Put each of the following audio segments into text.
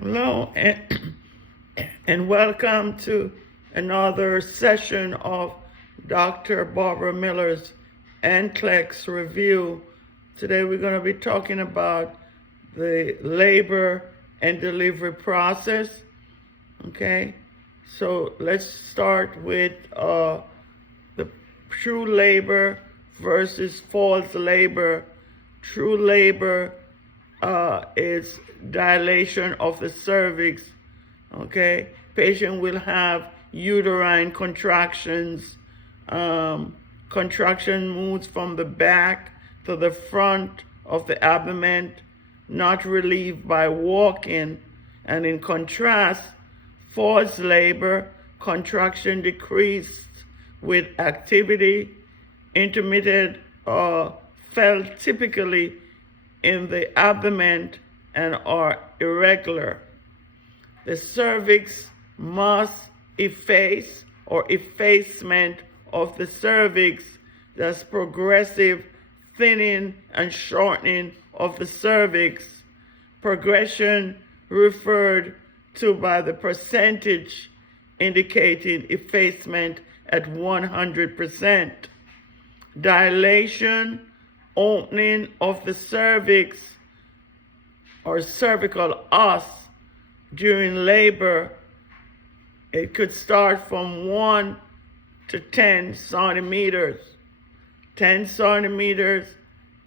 Hello, and welcome to another session of Dr. Barbara Miller's NCLEX review. Today we're going to be talking about the labor and delivery process. Okay, so let's start with the true labor versus false labor. True labor is dilation of the cervix. Okay, patient will have uterine contractions. Contraction moves from the back to the front of the abdomen, not relieved by walking. And in contrast, forced labor, contraction decreased with activity, intermittent, felt typically in the abdomen and are irregular. The cervix must efface or effacement of the cervix, thus progressive thinning and shortening of the cervix. Progression referred to by the percentage indicating effacement at 100%. Dilation, opening of the cervix or cervical os during labor, it could start from 1 to 10 centimeters. 10 centimeters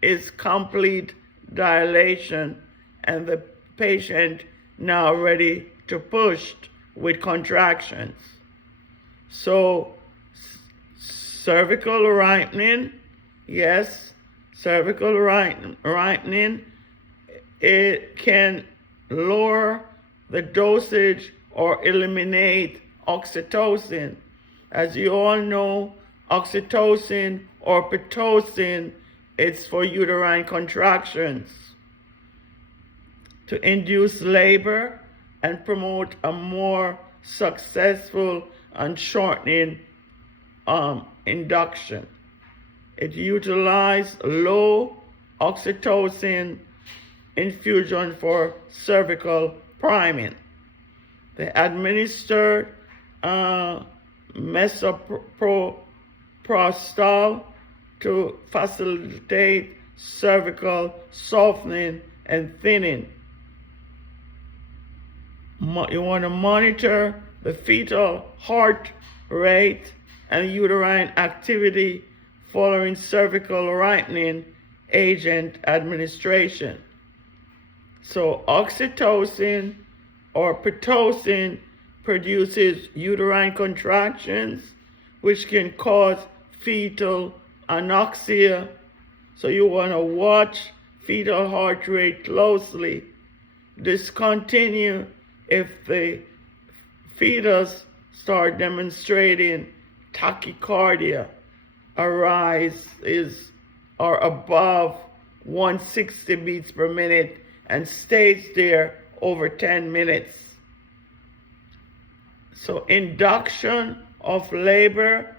is complete dilation, and the patient now ready to push with contractions. So cervical ripening, yes, cervical ripening, it can lower the dosage or eliminate oxytocin. As you all know, oxytocin or pitocin, it's for uterine contractions to induce labor and promote a more successful and shortening induction. It utilizes low oxytocin infusion for cervical priming. They administered misoprostol to facilitate cervical softening and thinning. You want to monitor the fetal heart rate and uterine activity following cervical ripening agent administration. So oxytocin or pitocin produces uterine contractions, which can cause fetal anoxia. So you want to watch fetal heart rate closely. Discontinue if the fetus start demonstrating tachycardia, a rise is or above 160 beats per minute and stays there over 10 minutes. So induction of labor,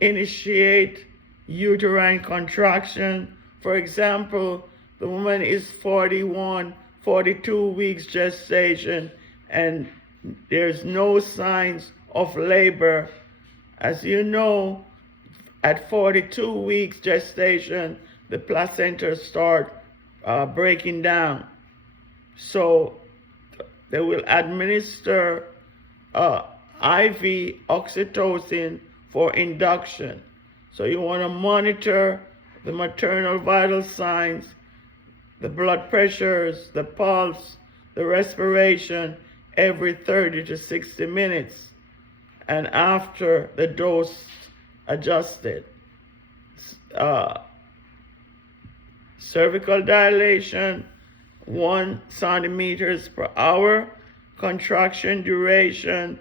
initiate uterine contraction. For example, the woman is 41, 42 weeks gestation and there's no signs of labor. As you know, at 42 weeks gestation, the placenta start breaking down. So they will administer IV oxytocin for induction. So you want to monitor the maternal vital signs, the blood pressures, the pulse, the respiration every 30 to 60 minutes, and after the dose adjusted. Cervical dilation, 1 centimeters per hour. Contraction duration,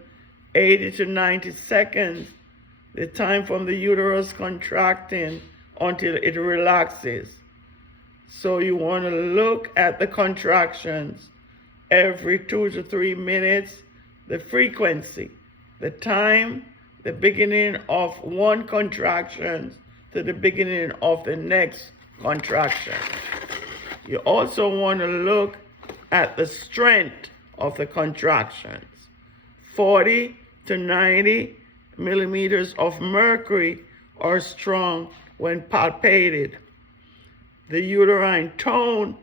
80 to 90 seconds. The time from the uterus contracting until it relaxes. So you want to look at the contractions every 2 to 3 minutes, the frequency, the time, the beginning of one contraction to the beginning of the next contraction. You also want to look at the strength of the contractions. 40 to 90 millimeters of mercury are strong when palpated. The uterine tone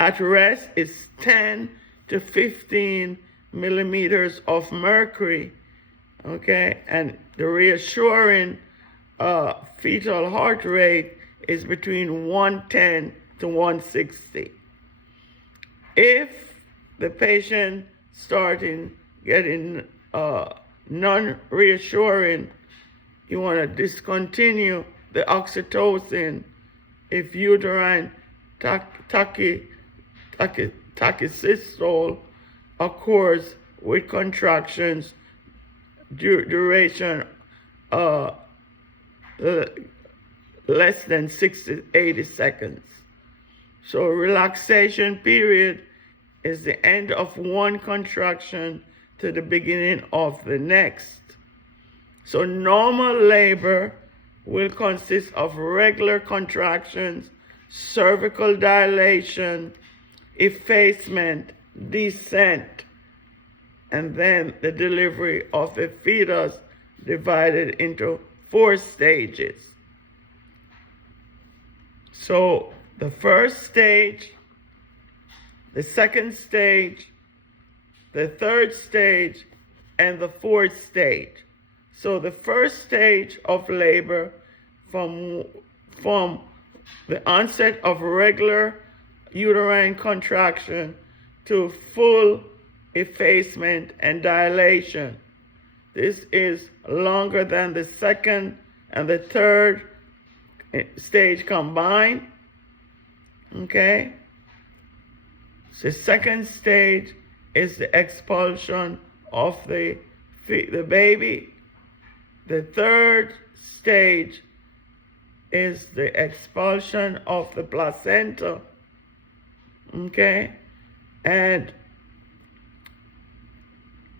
at rest is 10 to 15 millimeters of mercury, okay? And the reassuring fetal heart rate is between 110 to 160. If the patient starting getting non-reassuring, you want to discontinue the oxytocin if uterine tachysystole occurs with contractions duration less than 60 to 80 seconds. So relaxation period is the end of one contraction to the beginning of the next. So normal labor will consist of regular contractions, cervical dilation, effacement, descent, and then the delivery of the fetus divided into 4 stages. So the first stage, the second stage, the third stage, and the fourth stage. So the first stage of labor from the onset of regular uterine contraction to full effacement and dilation. This is longer than the second and the third stage combined. Okay? The second stage is the expulsion of the baby. The third stage is the expulsion of the placenta. Okay? And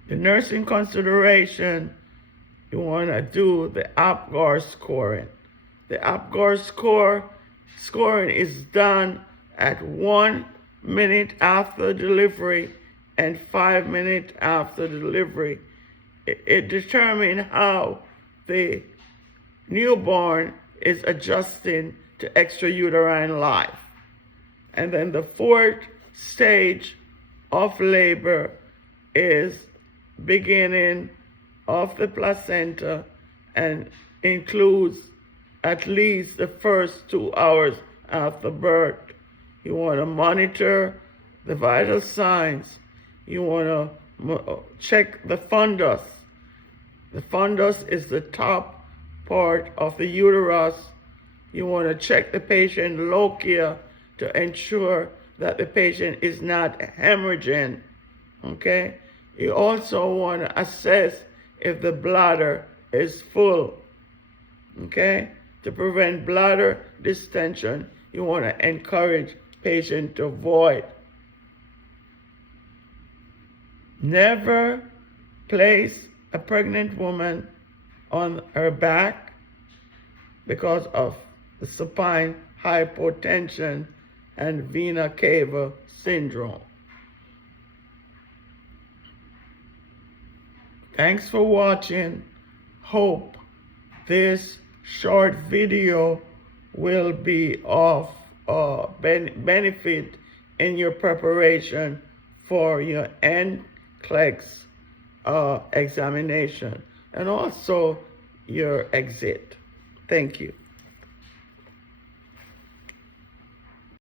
the nursing consideration, you want to do the Apgar scoring. The Apgar scoring is done at 1 minute after delivery and 5 minutes after delivery. It determines how the newborn is adjusting to extrauterine life. And then the fourth stage of labor is beginning of the placenta and includes at least the first 2 hours after birth. You want to monitor the vital signs. You want to check the fundus. The fundus is the top part of the uterus. You want to check the patient lochia to ensure that the patient is not hemorrhaging, okay? You also want to assess if the bladder is full, okay? To prevent bladder distension, you want to encourage patient to void. Never place a pregnant woman on her back because of the supine hypotension and vena cava syndrome. Thanks for watching. Hope this short video will be of benefit in your preparation for your NCLEX examination and also your exit. Thank you.